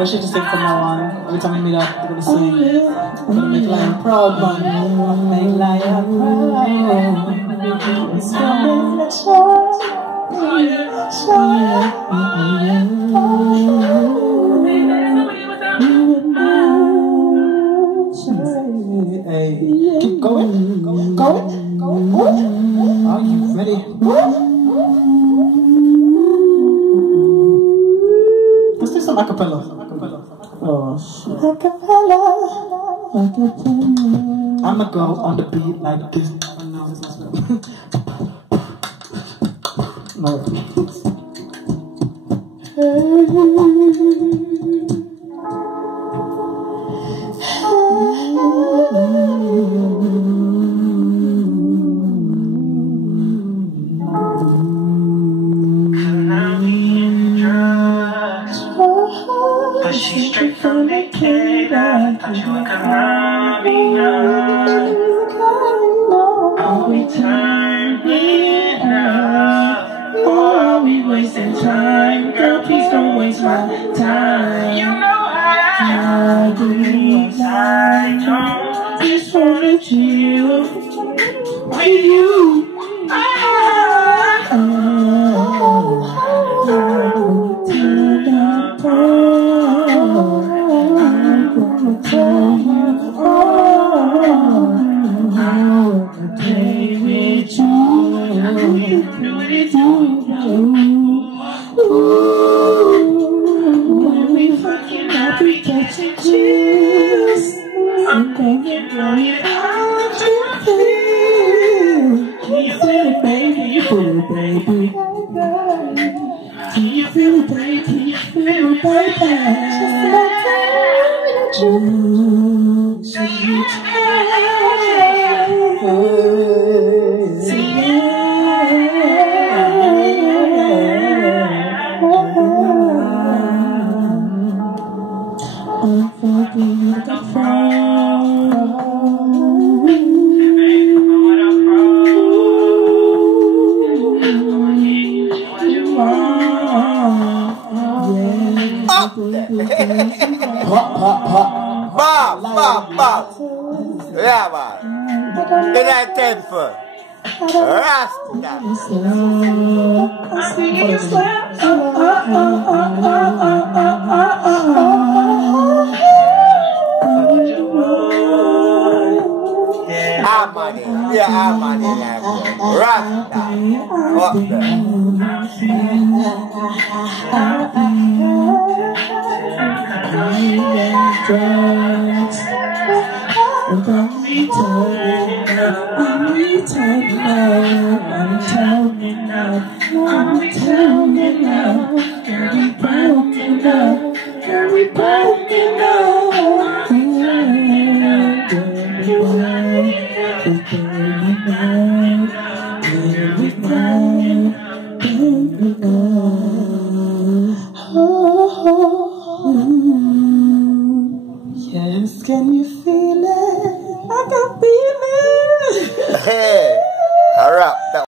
I should just sing from now on. Every time I meet up, I'm gonna sing. I'm gonna make Lion proud, man. Make Lion proud. It's coming to Hey, keep going. Are you ready? Let's do some acapella. Oh, acapella. I'ma go on the beat like this. No. But she's straight from Decatur. Thought you were Caribbean. Are we turning up? Or are we wasting time? Girl, please don't waste my time. You know I believe I don't just wanna chill with you. When we fucking up, we catching chills. I'm thinking, girl, how do you feel? Can you feel it, baby? Can you feel it, baby? Can you feel it, baby? Can you feel it, baby? Bob. Yeah, man. In that temple. Rasta. Harmony. Yeah, harmony. Rasta. Up there. I'm broken up.